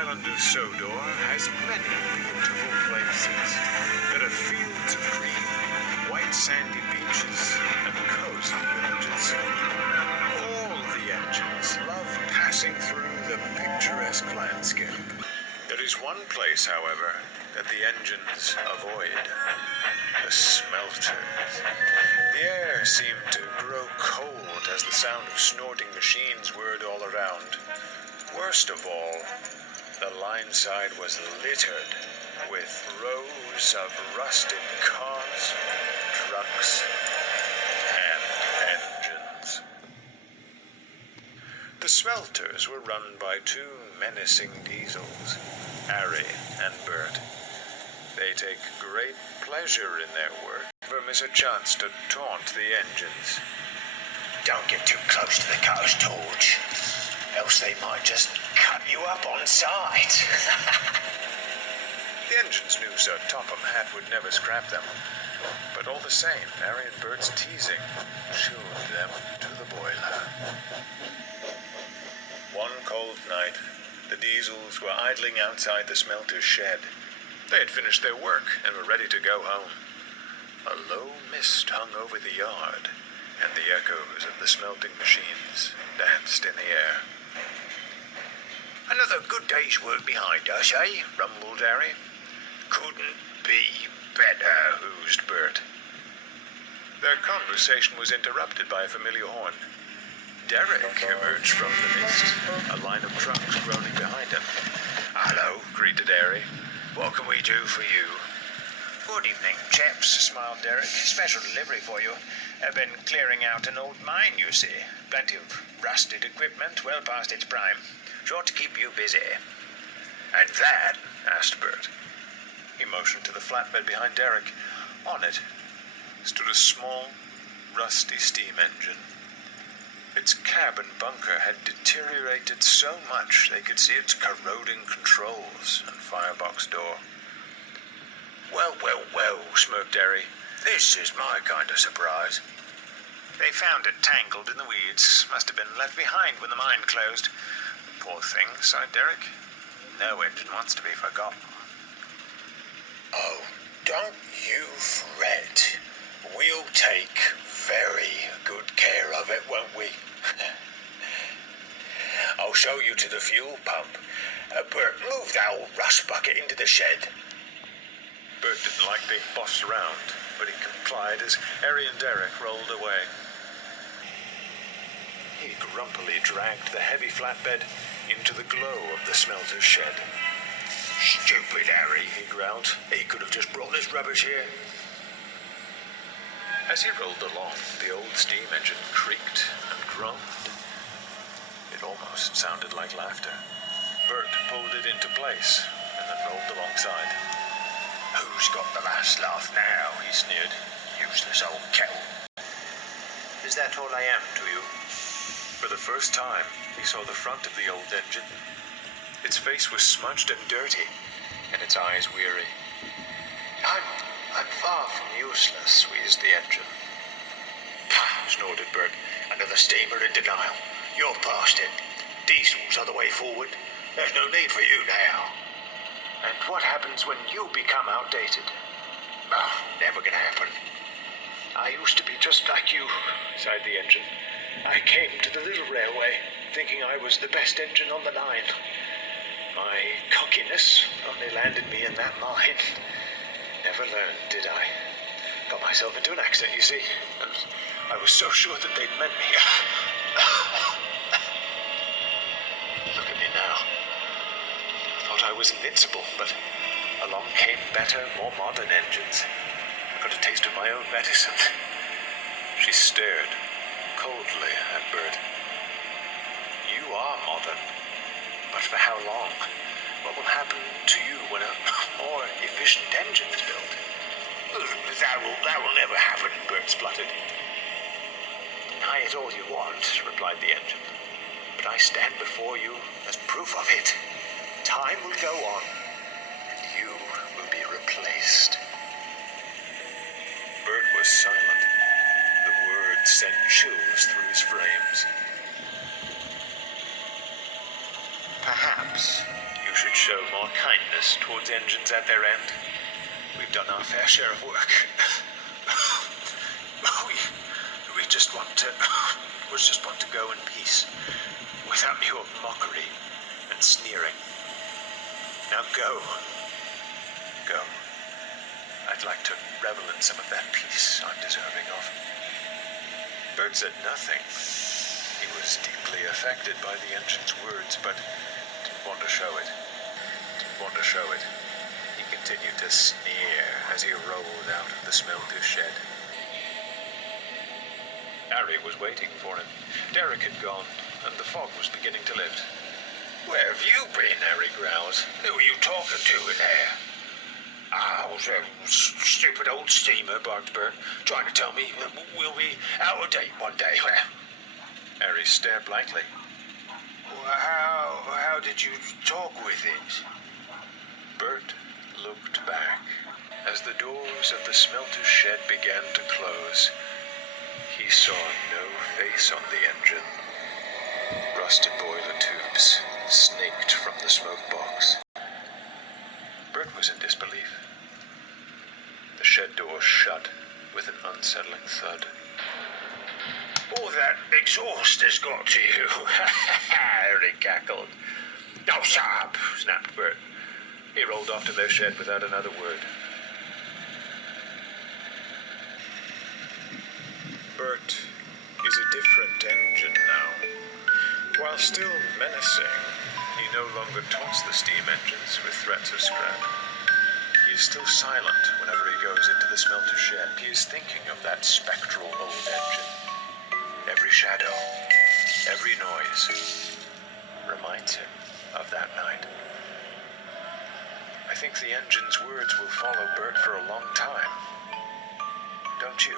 island of Sodor has many beautiful places. There are fields of green, white sandy beaches, and cozy villages. All the engines love passing through the picturesque landscape. There is one place, however, that the engines avoid: the smelters. The air seemed to grow cold as the sound of snorting machines whirred all around. Worst of all, the line side was littered with rows of rusted cars, trucks, and engines. The smelters were run by two menacing diesels, Harry and Bert. They take great pleasure in their work. Never miss a chance to taunt the engines. Don't get too close to the car's torch, else they might just cut you up on sight. The engines knew Sir Topham Hatt would never scrap them, but all the same, Harry and Bert's teasing chilled them to the boiler. One cold night, the diesels were idling outside the smelter's shed. They had finished their work and were ready to go home. A low mist hung over the yard, and the echoes of the smelting machines danced in the air. Another good day's work behind us, eh? Rumbled Harry. Couldn't be better, oozed Bert. Their conversation was interrupted by a familiar horn. Derek emerged from the mist, a line of trucks groaning behind him. Hello, Greeted Harry. what can we do for you? Good evening, chaps, smiled Derek. Special delivery for you. I've been clearing out an old mine, you see. Plenty of rusted equipment, well past its prime. Sure to keep you busy. And that? Asked Bert. He motioned to the flatbed behind Derek. On it stood a small, rusty steam engine. Its cabin bunker had deteriorated so much they could see its corroding controls and firebox door. Well, smirked Harry. This is my kind of surprise. They found it tangled in the weeds. Must have been left behind when the mine closed. Poor thing, sighed Derek. No engine wants to be forgotten. Oh, don't you fret. We'll take very good care of it, won't we? I'll show you to the fuel pump. Bert, move that old rust bucket into the shed. Bert didn't like being bossed around, but he complied as Harry and Derek rolled away. He grumpily dragged the heavy flatbed into the glow of the smelter's shed. Stupid Harry, he growled. He could have just brought this rubbish here. As he rolled along, the old steam engine creaked and groaned. It almost sounded like laughter. Bert pulled it into place and then rolled alongside. Who's got the last laugh now? He sneered. Useless old kettle. Is that all I am to you? For the first time, he saw the front of the old engine. Its face was smudged and dirty, and its eyes weary. I'm far from useless, wheezed the engine. Pah, snorted Bert. Another steamer in denial. You're past it. Diesel's are the way forward. There's no need for you now. And what happens when you become outdated? Oh, never gonna happen. I used to be just like you, sighed the engine. I came to the little railway, thinking I was the best engine on the line. My cockiness only landed me in that mine. Never learned, did I? Got myself into an accident, you see, and I was so sure that they'd meant me. Look at me now. I thought I was invincible, but along came better, more modern engines. I got a taste of my own medicine. She stared coldly at Bert. You are modern, but for how long? What will happen to you when a more efficient engine is built? That will never happen, Bert spluttered. Deny it all you want, replied the engine, but I stand before you as proof of it. Time will go on, and you will be replaced. Bert was silent. The words sent chills through his frames. Perhaps you should show more kindness towards engines at their end. We've done our fair share of work. we just want to go in peace, without your mockery and sneering. Now go. Go. I'd like to revel in some of that peace I'm deserving of. Bert said nothing. He was deeply affected by the engine's words, but didn't want to show it. He continued to sneer as he rolled out of the smelter's shed. Harry was waiting for him. Derek had gone, and the fog was beginning to lift. Where have you been? Harry growls. Who are you talking to in there? I was a stupid old steamer, barked Bert, trying to tell me we'll be out of date one day. Harry stared blankly. How did you talk with it? Bert looked back. As the doors of the smelter's shed began to close, he saw no face on the engine. Rusted boiler tubes snaked from the smoke box. Bert was in disbelief. The shed door shut with an unsettling thud. All that exhaust has got to you. Harry cackled. Oh, shut up, snapped Bert. He rolled off to their shed without another word. Bert is a different engine now. While still menacing, he no longer taunts the steam engines with threats of scrap. He is still silent whenever he goes into the smelter shed. He is thinking of that spectral old engine. Every shadow, every noise reminds him of that night. I think the engine's words will follow Bert for a long time. Don't you?